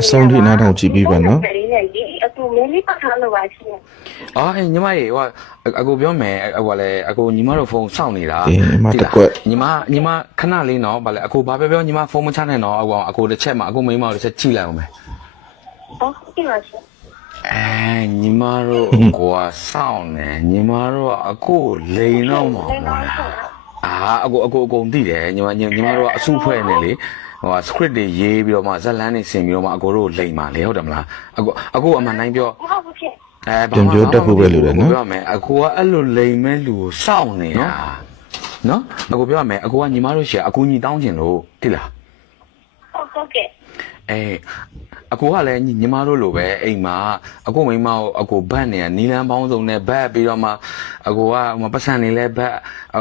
အဆုံးထိနားထောင်ကြည့်ပြီးပါနော် အခုမင်းလေးပတ်ထားလို့ပါရှင် အော်အေးညီမရေဟိုအကိုပြောမယ်ဟိုလေအကိုညီမတို့ဖုန်းစောင့်နေတာ ဒီမှာတစ်ကွက် ညီမခဏလေးနော်ဗာလေအကိုဘာပြောညီမဖုန်းမချနဲ့နော်အကိုတစ်ချက်မှအကိုမိန်းမတို့တစ်ချက်ကြည့်လိုက်အောင်မယ် ဟုတ်ပြီပါရှင် ညီမတို့ကိုကစောင့်နေညီမတို့အကိုလိန်တော့မှာအကုန်သိတယ်ညီမတို့ကအစုဖွဲ့နေလေဟို script တွေရေးပြီးတော့မှဇက်လန်းတွေဆင်ပြီးတော့မှအကိုတို့လိန်ပါလေဟုတ်တယ်မလားအကိုအမှန်တိုင်းပြော ဟုတ်ပါဖြစ် ပြန်ပြောတတ်ဖို့ပဲလို့လေနော် ပြောမယ်အကိုကအဲ့လိုလိန်မဲ့လူကိုစောင့်နေတာနော်အကိုပြောမယ်အကိုကညီမတို့ရှာအကူညီတောင်းချင်လို့တိလား ဟုတ်ကဲ့ အကိုကလည်းညီမတို့လိုပဲအိမ်မှာအကိုမိန်းမကိုအကိုဘတ်နေနီလန်းပေါင်းစုံနဲ့ဘတ်ပြီးတော့မှအကိုကပတ်စံနေလဲဘတ်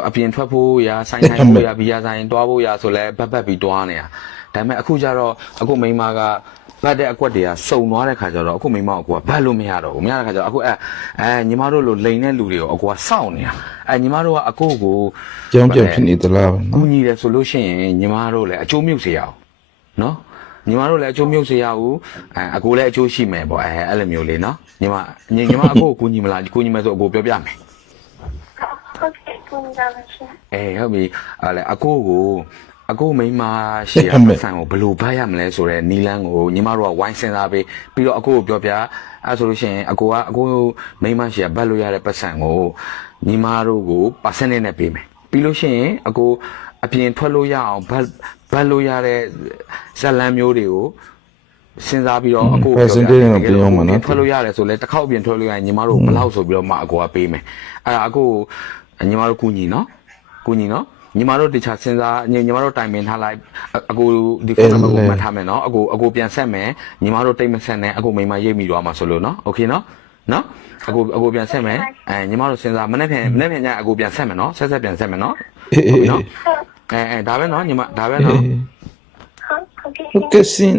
အပြင်ထွက်ဖို့ရာဆိုင်ဖို့ရာဘီယာဆိုင်တွားဖို့ရာဆိုလဲဘတ်ပြီးတွားနေတာဒါပေမဲ့အခုကျတော့အကိုမိန်းမကဘတ်တဲ့အကွက်တွေကစုံသွားတဲ့ခါကျတော့အခုမိန်းမကိုဘတ်လို့မရတော့ဘူးမရတဲ့ခါကျတော့အခုညီမတို့လိုလိန်တဲ့လူတွေကိုအကိုကစောင့်နေတာညီမတို့ကအကိုကို ကြောင်းပြဖြစ်နေသလားနော် ကူညီတယ်ဆိုလို့ရှိရင်ညီမတို့လည်းအကျိုးမြုပ်စေရအောင်နော်ညီမတို့လည်းအကျိုးမြုပ်စေရဘူးအကိုလည်းအကျိုးရှိမယ်ပေါ့အဲ့လိုမျိုးလေးနော်ညီမအကိုကိုကူညီမလားကူညီမယ်ဆိုအကိုပြောပြမယ် ဟုတ်ကဲ့ကိုကြပါရှင် ဟုတ်ပြီအကိုမိန်းမရှိရပတ်စံကိုဘယ်လိုဖတ်ရမလဲဆိုတော့နီလန်းကိုညီမတို့ကဝိုင်းစင်စားပြီးတော့အကိုကိုပြောပြအဲ့ဆိုလို့ရှိရင်အကိုမိန်းမရှိရဘတ်လို့ရတဲ့ပတ်စံကိုညီမတို့ကိုပါစနစ်နဲ့ပေးမယ်ပြီးလို့ရှိရင်အကိုအပြင်ထွက်လို့ရအောင်ဘတ်လို့ရတဲ့ဇက်လန်းမျိုးတွေကိုစဉ်းစားပြီးတော့အကိုပြောပြထွက်လို့ရတယ်ဆိုလဲတစ်ခေါက်အပြင်ထွက်လို့ရရင်ညီမတို့ဘလောက်ဆိုပြီးတော့မှအကိုကပေးမယ်အဲ့ဒါအကိုညီမတို့ကူညီနော်ညီမတို့တခြားစဉ်းစားညီမတို့တိုင်ပင်ထားလိုက်အကိုဒီဖုန်းနံပါတ်ကိုမှတ်ထားမယ်နော်အကိုပြန်ဆက်မယ်ညီမတို့တိတ်မဆက်နဲ့အကိုမိမရိပ်မိသွားမှာဆိုလို့နော်โอเคနော်အကိုပြန်ဆက်မယ်ညီမတို့စဉ်းစားမနေ့ဖြန်ညအကိုပြန်ဆက်မယ်နော်ဆက်ပြန်ဆက်မယ်နော်ဟုတ်နော်ဒါပဲနော်ညီမဒါပဲနော် ဟုတ်ကဲ့ ဟုတ်ကဲ့စင်